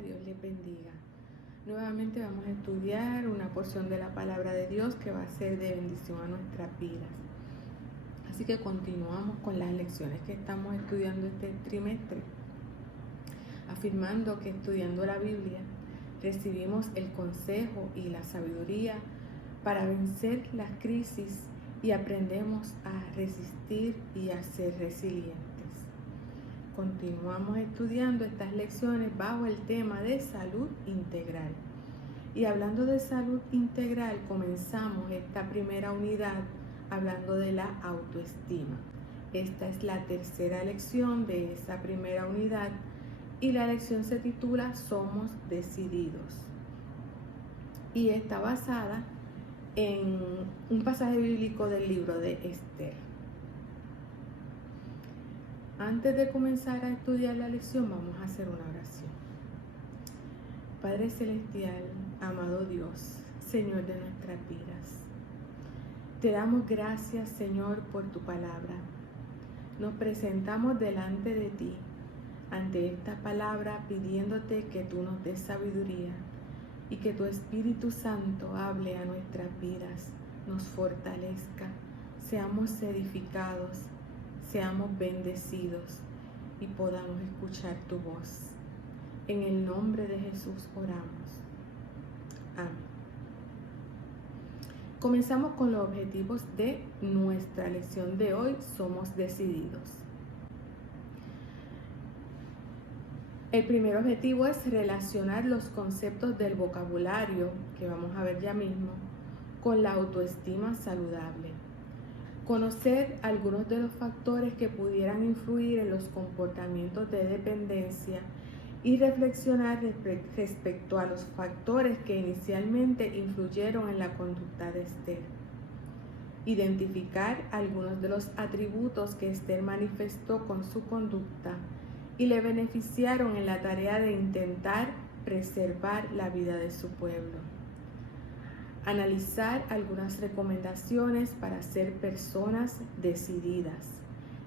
Dios les bendiga. Nuevamente vamos a estudiar una porción de la palabra de Dios que va a ser de bendición a nuestras vidas. Así que continuamos con las lecciones que estamos estudiando este trimestre, afirmando que estudiando la Biblia recibimos el consejo y la sabiduría para vencer las crisis y aprendemos a resistir y a ser resilientes. Continuamos estudiando estas lecciones bajo el tema de salud integral. Y hablando de salud integral, comenzamos esta primera unidad hablando de la autoestima. Esta es la tercera lección de esa primera unidad y la lección se titula Somos decididos. Y está basada en un pasaje bíblico del libro de Esther. Antes de comenzar a estudiar la lección, vamos a hacer una oración. Padre Celestial, amado Dios, Señor de nuestras vidas, te damos gracias, Señor, por tu palabra. Nos presentamos delante de ti, ante esta palabra, pidiéndote que tú nos des sabiduría y que tu Espíritu Santo hable a nuestras vidas, nos fortalezca, seamos edificados, seamos bendecidos y podamos escuchar tu voz. En el nombre de Jesús oramos. Amén. Comenzamos con los objetivos de nuestra lección de hoy. Somos decididos. El primer objetivo es relacionar los conceptos del vocabulario, que vamos a ver ya mismo, con la autoestima saludable. Conocer algunos de los factores que pudieran influir en los comportamientos de dependencia y reflexionar respecto a los factores que inicialmente influyeron en la conducta de Esther. Identificar algunos de los atributos que Esther manifestó con su conducta y le beneficiaron en la tarea de intentar preservar la vida de su pueblo. Analizar algunas recomendaciones para ser personas decididas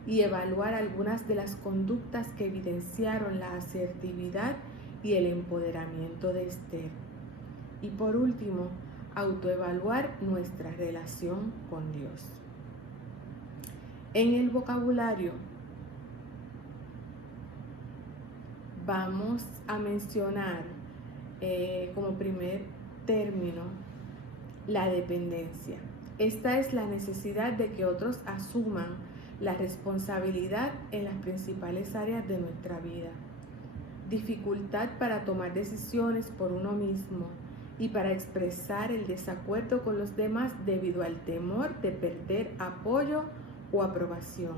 y evaluar algunas de las conductas que evidenciaron la asertividad y el empoderamiento de Esther. Y por último, autoevaluar nuestra relación con Dios. En el vocabulario vamos a mencionar como primer término la dependencia. Esta es la necesidad de que otros asuman la responsabilidad en las principales áreas de nuestra vida. Dificultad para tomar decisiones por uno mismo y para expresar el desacuerdo con los demás debido al temor de perder apoyo o aprobación.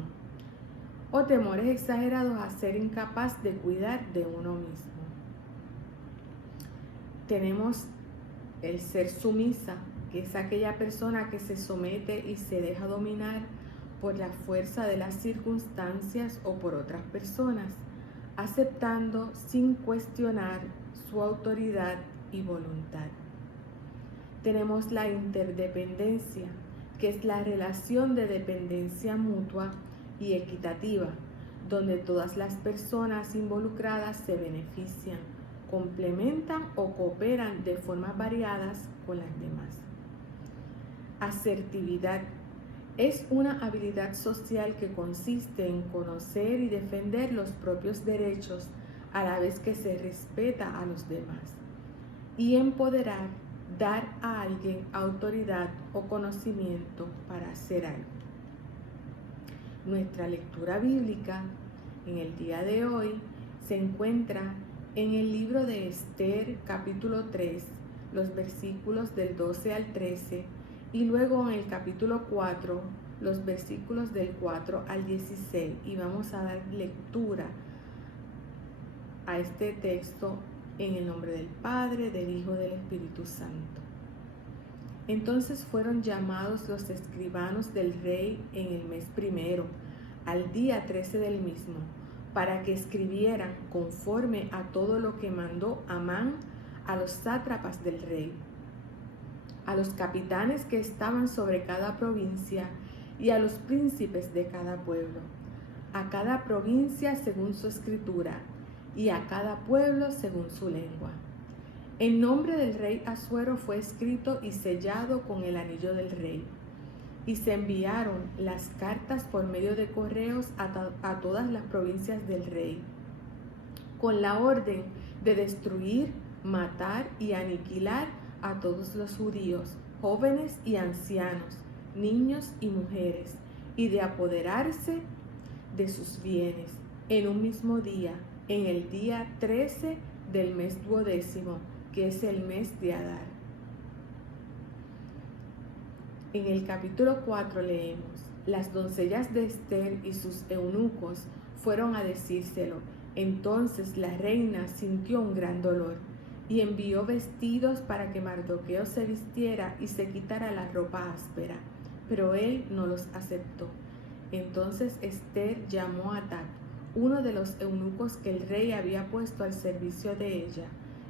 O temores exagerados a ser incapaz de cuidar de uno mismo. Tenemos el ser sumisa, que es aquella persona que se somete y se deja dominar por la fuerza de las circunstancias o por otras personas, aceptando sin cuestionar su autoridad y voluntad. Tenemos la interdependencia, que es la relación de dependencia mutua y equitativa, donde todas las personas involucradas se benefician, complementan o cooperan de formas variadas con las demás. Asertividad es una habilidad social que consiste en conocer y defender los propios derechos a la vez que se respeta a los demás. Y empoderar, dar a alguien autoridad o conocimiento para hacer algo. Nuestra lectura bíblica en el día de hoy se encuentra en el libro de Esther, capítulo 3, los versículos del 12 al 13, y luego en el capítulo 4, los versículos del 4 al 16. Y vamos a dar lectura a este texto en el nombre del Padre, del Hijo y del Espíritu Santo. Entonces fueron llamados los escribanos del rey en el mes primero, al día 13 del mismo, para que escribieran conforme a todo lo que mandó Amán a los sátrapas del rey, a los capitanes que estaban sobre cada provincia y a los príncipes de cada pueblo, a cada provincia según su escritura, y a cada pueblo según su lengua. El nombre del rey Asuero fue escrito y sellado con el anillo del rey. Y se enviaron las cartas por medio de correos a todas las provincias del rey, con la orden de destruir, matar y aniquilar a todos los judíos, jóvenes y ancianos, niños y mujeres, y de apoderarse de sus bienes en un mismo día, en el día 13 del mes 12º, que es el mes de Adar. En el capítulo 4 leemos: las doncellas de Ester y sus eunucos fueron a decírselo. Entonces la reina sintió un gran dolor y envió vestidos para que Mardoqueo se vistiera y se quitara la ropa áspera, pero él no los aceptó. Entonces Ester llamó a Atac, uno de los eunucos que el rey había puesto al servicio de ella,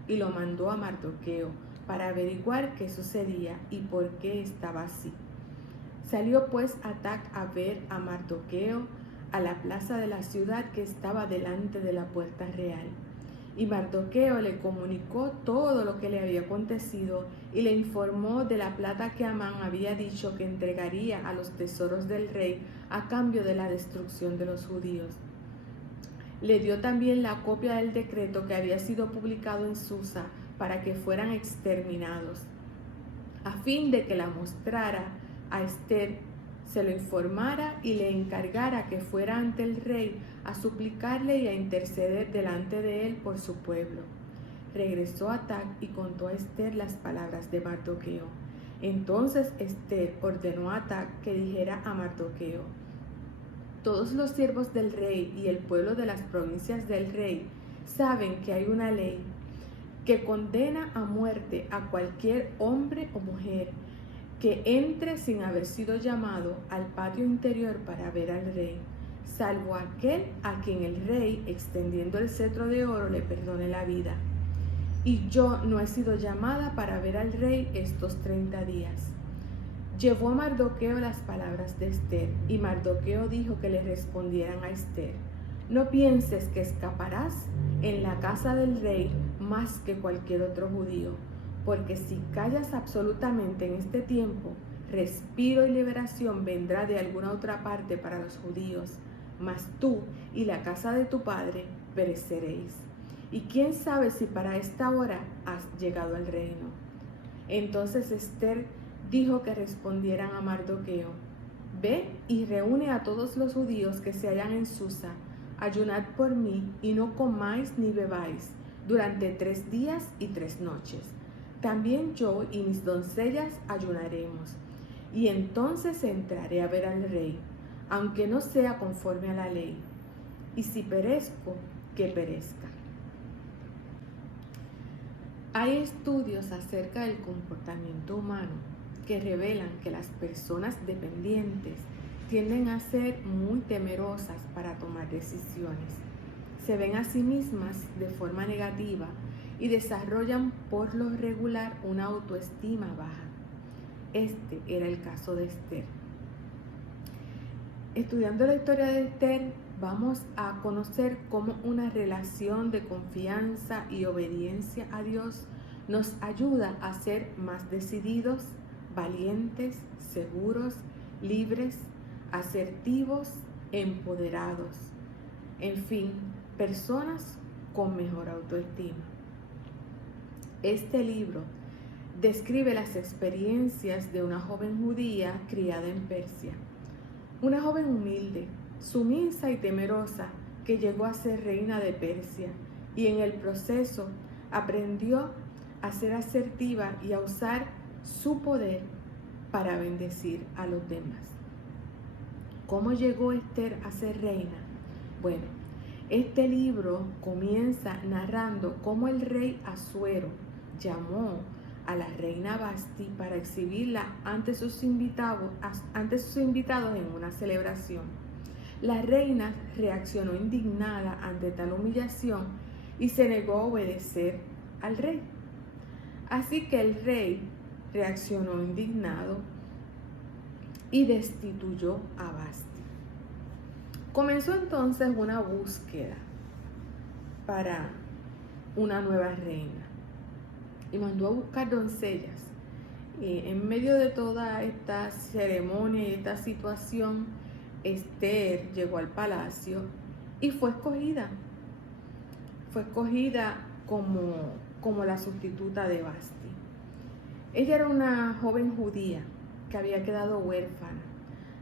y lo mandó a Mardoqueo para averiguar qué sucedía y por qué estaba así. Salió pues Atac a ver a Mardoqueo a la plaza de la ciudad que estaba delante de la puerta real. Y Mardoqueo le comunicó todo lo que le había acontecido y le informó de la plata que Amán había dicho que entregaría a los tesoros del rey a cambio de la destrucción de los judíos. Le dio también la copia del decreto que había sido publicado en Susa para que fueran exterminados, a fin de que la mostrara a Ester, se lo informara y le encargara que fuera ante el rey a suplicarle y a interceder delante de él por su pueblo. Regresó Atac y contó a Ester las palabras de Mardoqueo. Entonces Ester ordenó a Atac que dijera a Mardoqueo: todos los siervos del rey y el pueblo de las provincias del rey saben que hay una ley que condena a muerte a cualquier hombre o mujer que entre sin haber sido llamado al patio interior para ver al rey, salvo aquel a quien el rey, extendiendo el cetro de oro, le perdone la vida. Y yo no he sido llamada para ver al rey estos 30 días. Llevó a Mardoqueo las palabras de Ester, y Mardoqueo dijo que le respondieran a Ester: no pienses que escaparás en la casa del rey más que cualquier otro judío, porque si callas absolutamente en este tiempo, respiro y liberación vendrá de alguna otra parte para los judíos, mas tú y la casa de tu padre pereceréis. Y quién sabe si para esta hora has llegado al reino. Entonces Ester dijo que respondieran a Mardoqueo: ve y reúne a todos los judíos que se hallan en Susa, ayunad por mí y no comáis ni bebáis durante 3 días y 3 noches. También yo y mis doncellas ayunaremos, y entonces entraré a ver al rey, aunque no sea conforme a la ley, y si perezco, que perezca. Hay estudios acerca del comportamiento humano que revelan que las personas dependientes tienden a ser muy temerosas para tomar decisiones. Se ven a sí mismas de forma negativa y desarrollan por lo regular una autoestima baja. Este era el caso de Ester. Estudiando la historia de Ester, vamos a conocer cómo una relación de confianza y obediencia a Dios nos ayuda a ser más decididos, valientes, seguros, libres, asertivos, empoderados. En fin, personas con mejor autoestima. Este libro describe las experiencias de una joven judía criada en Persia. Una joven humilde, sumisa y temerosa que llegó a ser reina de Persia y en el proceso aprendió a ser asertiva y a usar su poder para bendecir a los demás. ¿Cómo llegó Ester a ser reina? Bueno, este libro comienza narrando cómo el rey Asuero llamó a la reina Vasti para exhibirla ante sus invitados en una celebración. La reina reaccionó indignada ante tal humillación y se negó a obedecer al rey. Así que el rey reaccionó indignado y destituyó a Vasti. Comenzó entonces una búsqueda para una nueva reina y mandó a buscar doncellas. En medio de toda esta ceremonia y esta situación, Esther llegó al palacio y fue escogida. Fue escogida como la sustituta de Vasti. Ella era una joven judía que había quedado huérfana,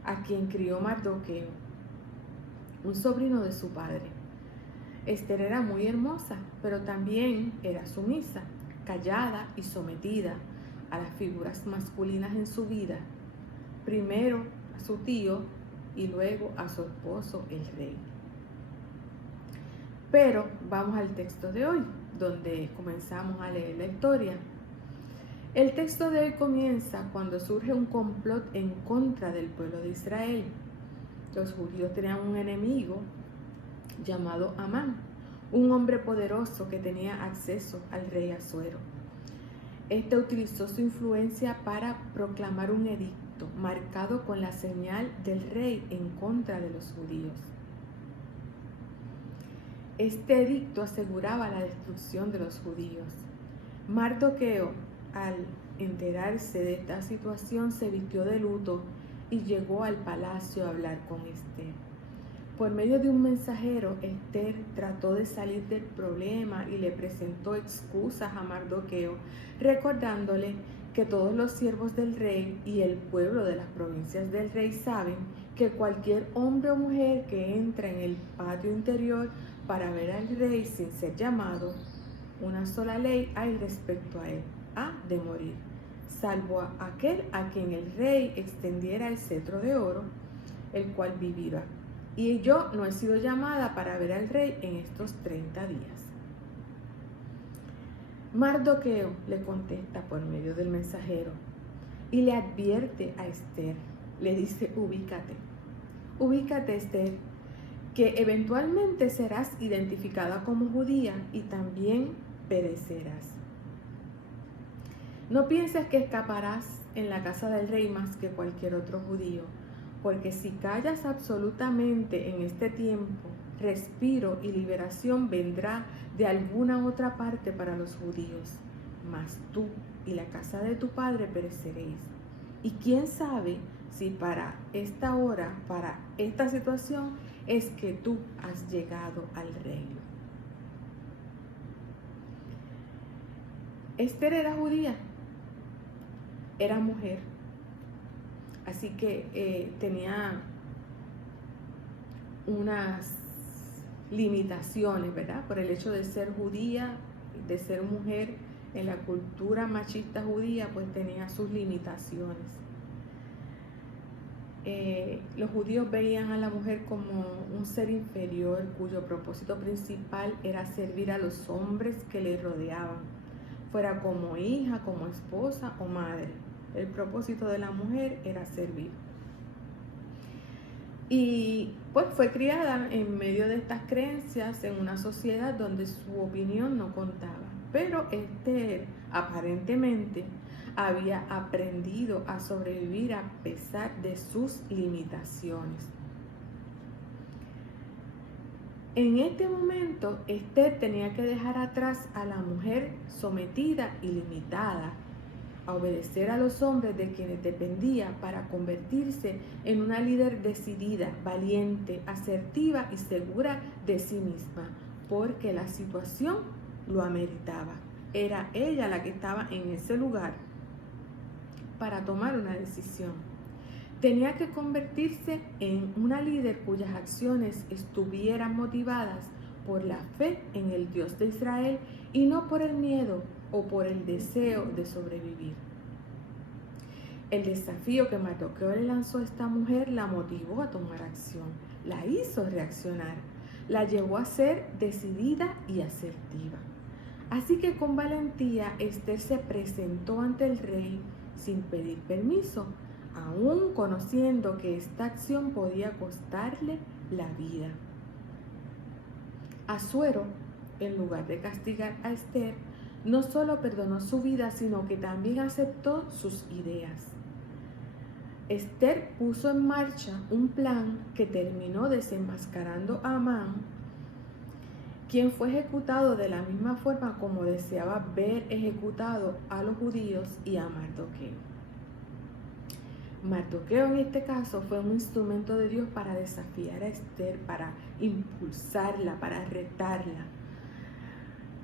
a quien crió Mardoqueo, un sobrino de su padre. Esther era muy hermosa, pero también era sumisa, callada y sometida a las figuras masculinas en su vida, primero a su tío y luego a su esposo, el rey. Pero vamos al texto de hoy, donde comenzamos a leer la historia. El texto de hoy comienza cuando surge un complot en contra del pueblo de Israel. Los judíos tenían un enemigo llamado Amán, un hombre poderoso que tenía acceso al rey Asuero. Este utilizó su influencia para proclamar un edicto marcado con la señal del rey en contra de los judíos. Este edicto aseguraba la destrucción de los judíos. Mardoqueo, al enterarse de esta situación, se vistió de luto y llegó al palacio a hablar con Esther. Por medio de un mensajero, Esther trató de salir del problema y le presentó excusas a Mardoqueo, recordándole que todos los siervos del rey y el pueblo de las provincias del rey saben que cualquier hombre o mujer que entra en el patio interior para ver al rey sin ser llamado, una sola ley hay respecto a él: ha de morir, salvo a aquel a quien el rey extendiera el cetro de oro, el cual vivirá. Y yo no he sido llamada para ver al rey en estos 30 días. Mardoqueo le contesta por medio del mensajero y le advierte a Esther. Le dice: ubícate Esther, que eventualmente serás identificada como judía y también perecerás. No pienses que escaparás en la casa del rey más que cualquier otro judío, porque si callas absolutamente en este tiempo, respiro y liberación vendrá de alguna otra parte para los judíos, mas tú y la casa de tu padre pereceréis. Y quién sabe si para esta hora, para esta situación, es que tú has llegado al reino. Esther era judía, era mujer, así que tenía unas limitaciones, ¿verdad? Por el hecho de ser judía, de ser mujer en la cultura machista judía, pues tenía sus limitaciones. Los judíos veían a la mujer como un ser inferior cuyo propósito principal era servir a los hombres que le rodeaban, fuera como hija, como esposa o madre. El propósito de la mujer era servir. Y pues fue criada en medio de estas creencias en una sociedad donde su opinión no contaba. Pero Esther aparentemente había aprendido a sobrevivir a pesar de sus limitaciones. En este momento, Esther tenía que dejar atrás a la mujer sometida y limitada a obedecer a los hombres de quienes dependía para convertirse en una líder decidida, valiente, asertiva y segura de sí misma, porque la situación lo ameritaba. Era ella la que estaba en ese lugar para tomar una decisión. Tenía que convertirse en una líder cuyas acciones estuvieran motivadas por la fe en el Dios de Israel y no por el miedo o por el deseo de sobrevivir. El desafío que Mardoqueo le lanzó a esta mujer la motivó a tomar acción, la hizo reaccionar, la llevó a ser decidida y asertiva. Así que con valentía Esther se presentó ante el rey sin pedir permiso, aún conociendo que esta acción podía costarle la vida. Asuero, en lugar de castigar a Esther, no solo perdonó su vida, sino que también aceptó sus ideas. Esther puso en marcha un plan que terminó desenmascarando a Amán, quien fue ejecutado de la misma forma como deseaba ver ejecutado a los judíos y a Mardoqueo. Mardoqueo en este caso fue un instrumento de Dios para desafiar a Esther, para impulsarla, para retarla.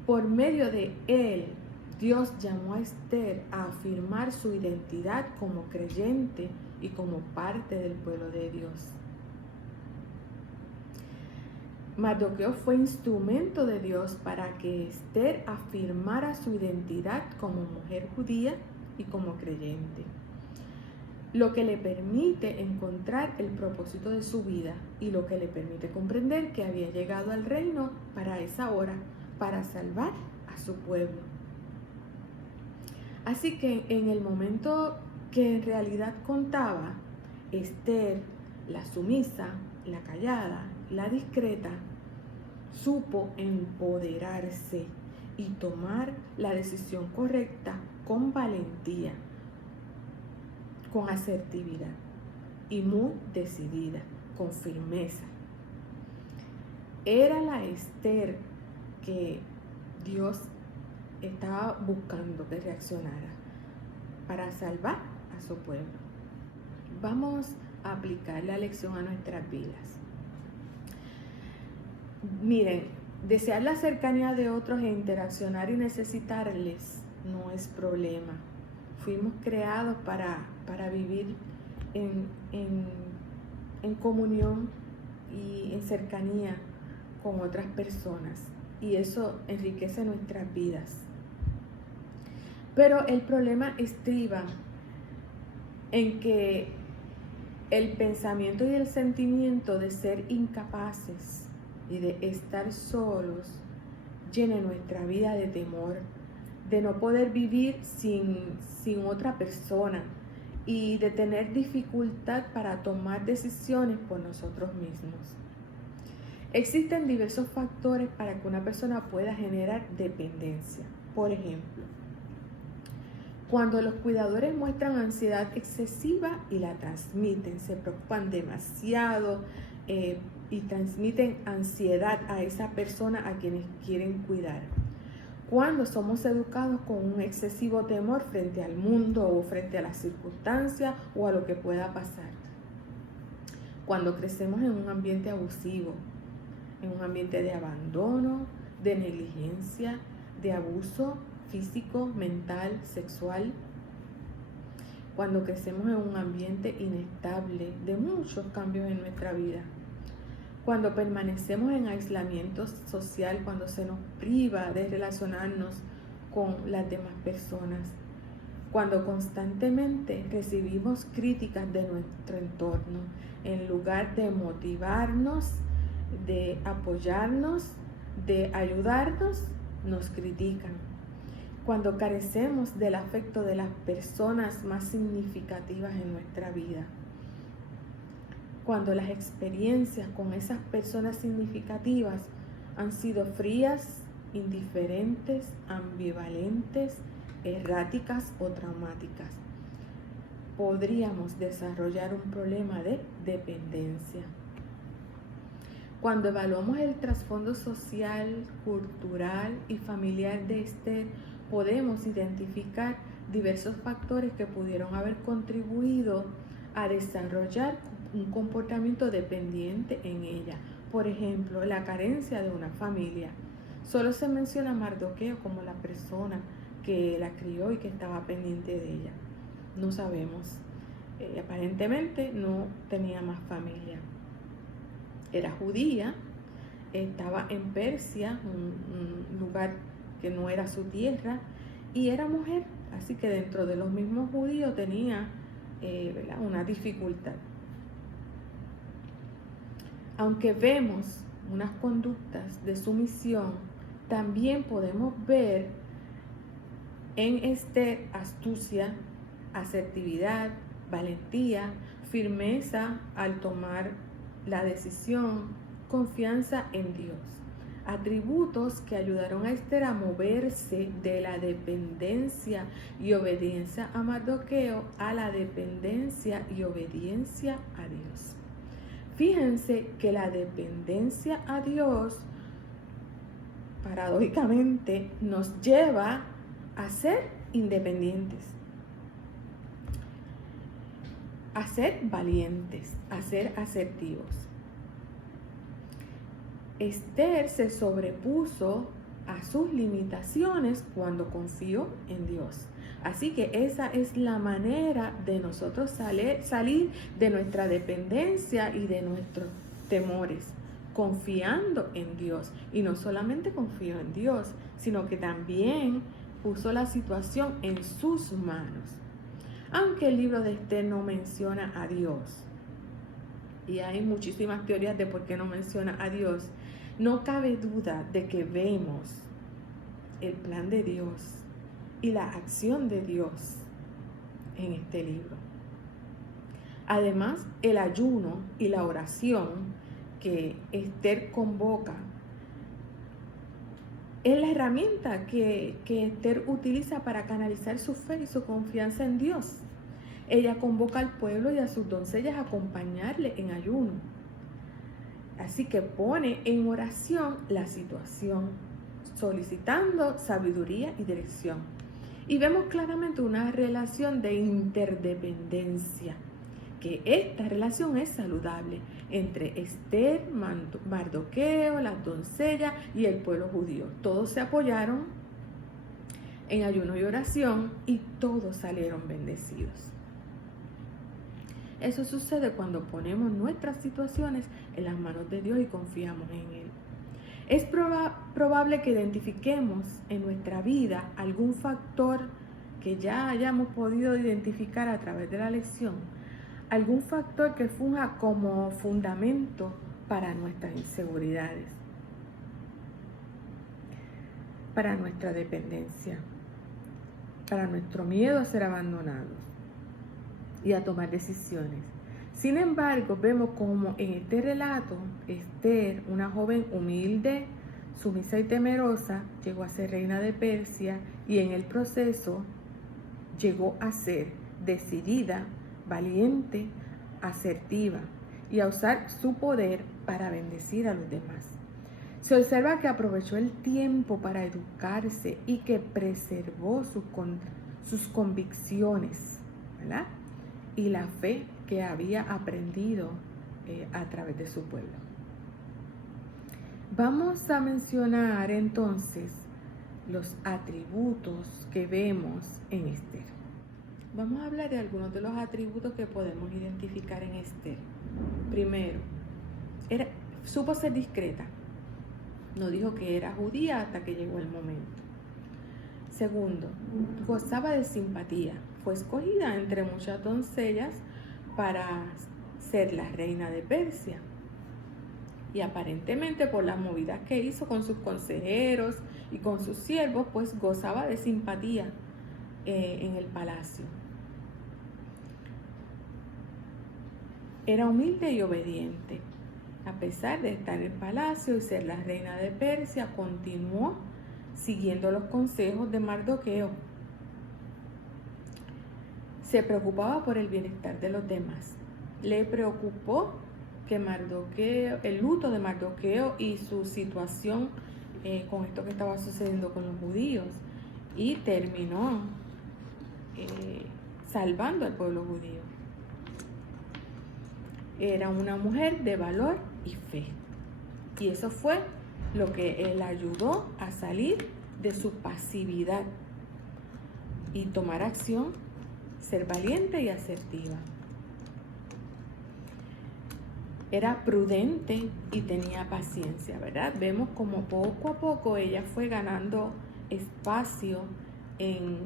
Por medio de él, Dios llamó a Esther a afirmar su identidad como creyente y como parte del pueblo de Dios. Mardoqueo fue instrumento de Dios para que Esther afirmara su identidad como mujer judía y como creyente, lo que le permite encontrar el propósito de su vida y lo que le permite comprender que había llegado al reino para esa hora, para salvar a su pueblo. Así que en el momento que en realidad contaba, Esther, la sumisa, la callada, la discreta, supo empoderarse y tomar la decisión correcta con valentía, con asertividad y muy decidida, con firmeza. Era la Esther que Dios estaba buscando que reaccionara para salvar a su pueblo. Vamos a aplicar la lección a nuestras vidas. Miren, desear la cercanía de otros e interaccionar y necesitarles no es problema. Fuimos creados para vivir en comunión y en cercanía con otras personas, y eso enriquece nuestras vidas. Pero el problema estriba en que el pensamiento y el sentimiento de ser incapaces y de estar solos llene nuestra vida de temor, de no poder vivir sin otra persona y de tener dificultad para tomar decisiones por nosotros mismos. Existen diversos factores para que una persona pueda generar dependencia. Por ejemplo, cuando los cuidadores muestran ansiedad excesiva y la transmiten, se preocupan demasiado y transmiten ansiedad a esa persona a quienes quieren cuidar. Cuando somos educados con un excesivo temor frente al mundo o frente a las circunstancias o a lo que pueda pasar. Cuando crecemos en un ambiente abusivo, en un ambiente de abandono, de negligencia, de abuso físico, mental, sexual. Cuando crecemos en un ambiente inestable, de muchos cambios en nuestra vida. Cuando permanecemos en aislamiento social, cuando se nos priva de relacionarnos con las demás personas. Cuando constantemente recibimos críticas de nuestro entorno, en lugar de motivarnos, de apoyarnos, de ayudarnos, nos critican. Cuando carecemos del afecto de las personas más significativas en nuestra vida. Cuando las experiencias con esas personas significativas han sido frías, indiferentes, ambivalentes, erráticas o traumáticas, podríamos desarrollar un problema de dependencia. Cuando evaluamos el trasfondo social, cultural y familiar de Esther, podemos identificar diversos factores que pudieron haber contribuido a desarrollar un comportamiento dependiente en ella. Por ejemplo, la carencia de una familia. Solo se menciona a Mardoqueo como la persona que la crió y que estaba pendiente de ella. No sabemos. Aparentemente no tenía más familia. Era judía, estaba en Persia, un lugar que no era su tierra, y era mujer, así que dentro de los mismos judíos tenía una dificultad. Aunque vemos unas conductas de sumisión, también podemos ver en Esther astucia, asertividad, valentía, firmeza al tomar la decisión, confianza en Dios. Atributos que ayudaron a Esther a moverse de la dependencia y obediencia a Mardoqueo a la dependencia y obediencia a Dios. Fíjense que la dependencia a Dios paradójicamente, nos lleva a ser independientes, a ser valientes, a ser asertivos. Esther se sobrepuso a sus limitaciones cuando confió en Dios. Así que esa es la manera de nosotros salir de nuestra dependencia y de nuestros temores, confiando en Dios. Y no solamente confió en Dios, sino que también puso la situación en sus manos. Aunque el libro de Esther no menciona a Dios, y hay muchísimas teorías de por qué no menciona a Dios, no cabe duda de que vemos el plan de Dios y la acción de Dios en este libro. Además, el ayuno y la oración que Esther convoca es la herramienta que Esther utiliza para canalizar su fe y su confianza en Dios. Ella convoca al pueblo y a sus doncellas a acompañarle en ayuno. Así que pone en oración la situación, solicitando sabiduría y dirección. Y vemos claramente una relación de interdependencia, que esta relación es saludable entre Esther, Mardoqueo, las doncellas y el pueblo judío. Todos se apoyaron en ayuno y oración y todos salieron bendecidos. Eso sucede cuando ponemos nuestras situaciones en las manos de Dios y confiamos en Él. Es probable que identifiquemos en nuestra vida algún factor que ya hayamos podido identificar a través de la lección, algún factor que funja como fundamento para nuestras inseguridades, para nuestra dependencia, para nuestro miedo a ser abandonados y a tomar decisiones. Sin embargo, vemos como en este relato, Esther, una joven humilde, sumisa y temerosa, llegó a ser reina de Persia y en el proceso llegó a ser decidida, valiente, asertiva y a usar su poder para bendecir a los demás. Se observa que aprovechó el tiempo para educarse y que preservó sus convicciones, ¿verdad? Y la fe que había aprendido a través de su pueblo. Vamos a mencionar entonces los atributos que vemos en Esther. Vamos a hablar de algunos de los atributos que podemos identificar en Esther. Primero, supo ser discreta. No dijo que era judía hasta que llegó el momento. Segundo, gozaba de simpatía. Fue escogida entre muchas doncellas para ser la reina de Persia. Y aparentemente por las movidas que hizo con sus consejeros y con sus siervos, pues gozaba de simpatía en el palacio. Era humilde y obediente. A pesar de estar en el palacio y ser la reina de Persia, continuó siguiendo los consejos de Mardoqueo. Se preocupaba por el bienestar de los demás. Le preocupó que el luto de Mardoqueo y su situación con esto que estaba sucediendo con los judíos, y terminó salvando al pueblo judío. Era una mujer de valor y fe, y eso fue lo que él ayudó a salir de su pasividad y tomar acción, ser valiente y asertiva. Era prudente y tenía paciencia, ¿verdad? Vemos como poco a poco ella fue ganando espacio en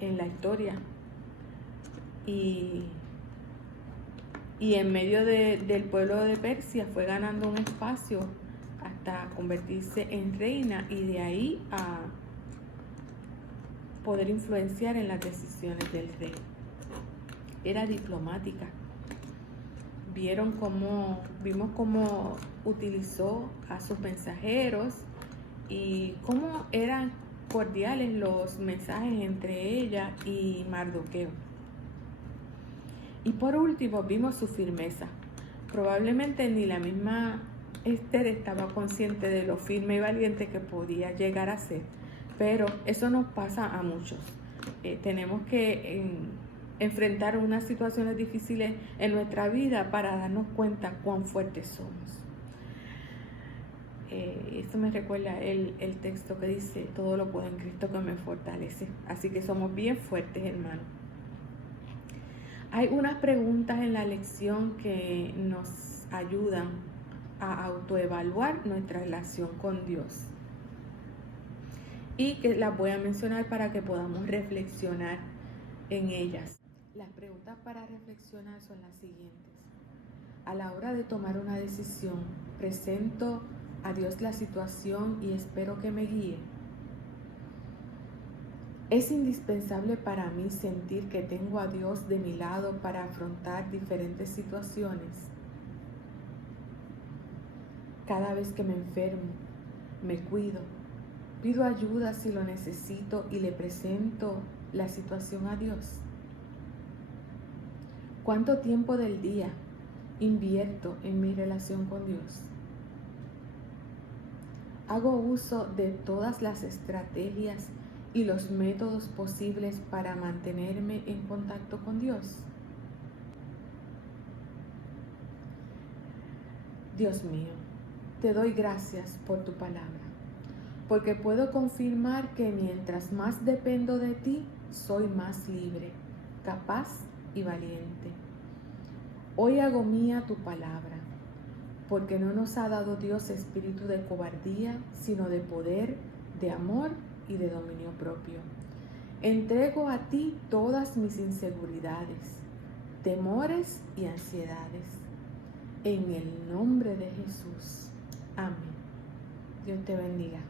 la historia y en medio del pueblo de Persia fue ganando un espacio hasta convertirse en reina y de ahí a poder influenciar en las decisiones del rey. Era diplomática. Vimos cómo utilizó a sus mensajeros y cómo eran cordiales los mensajes entre ella y Mardoqueo. Y por último vimos su firmeza. Probablemente ni la misma Esther estaba consciente de lo firme y valiente que podía llegar a ser, pero eso nos pasa a muchos. Tenemos que enfrentar unas situaciones difíciles en nuestra vida para darnos cuenta cuán fuertes somos. Esto me recuerda el texto que dice: todo lo puedo en Cristo que me fortalece. Así que somos bien fuertes, hermanos. Hay unas preguntas en la lección que nos ayudan a autoevaluar nuestra relación con Dios, y que las voy a mencionar para que podamos reflexionar en ellas. Las preguntas para reflexionar son las siguientes. A la hora de tomar una decisión, ¿presento a Dios la situación y espero que me guíe? ¿Es indispensable para mí sentir que tengo a Dios de mi lado para afrontar diferentes situaciones? Cada vez que me enfermo, me cuido, pido ayuda si lo necesito y le presento la situación a Dios. ¿Cuánto tiempo del día invierto en mi relación con Dios? ¿Hago uso de todas las estrategias y los métodos posibles para mantenerme en contacto con Dios? Dios mío, te doy gracias por tu palabra, porque puedo confirmar que mientras más dependo de ti, soy más libre, capaz y valiente. Hoy hago mía tu palabra, porque no nos ha dado Dios espíritu de cobardía, sino de poder, de amor y de dominio propio. Entrego a ti todas mis inseguridades, temores y ansiedades. En el nombre de Jesús. Amén. Dios te bendiga.